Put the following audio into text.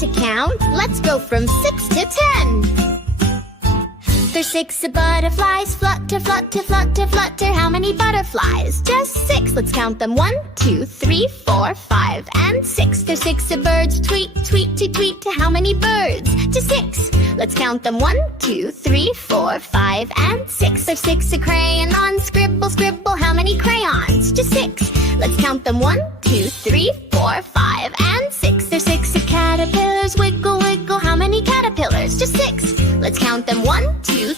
to count. Let's go from 6 to 10. There's 6 butterflies, flutter, flutter, flutter, flutter. How many butterflies? Just 6. Let's count them. 1, 2, 3, 4, 5, and 6. There's 6 birds, tweet, tweet, tweet, tweet. How many birds? Just 6. Let's count them. 1, 2, 3, 4, 5, and 6. There's 6 crayons, scribble, scribble. How many crayons? Just 6. Let's count them. 1, 2, 3, 4, 5, and 6. There's 6 caterpillars, wiggle, wiggle. How many caterpillars? Just 6. Let's count them. 1, 2,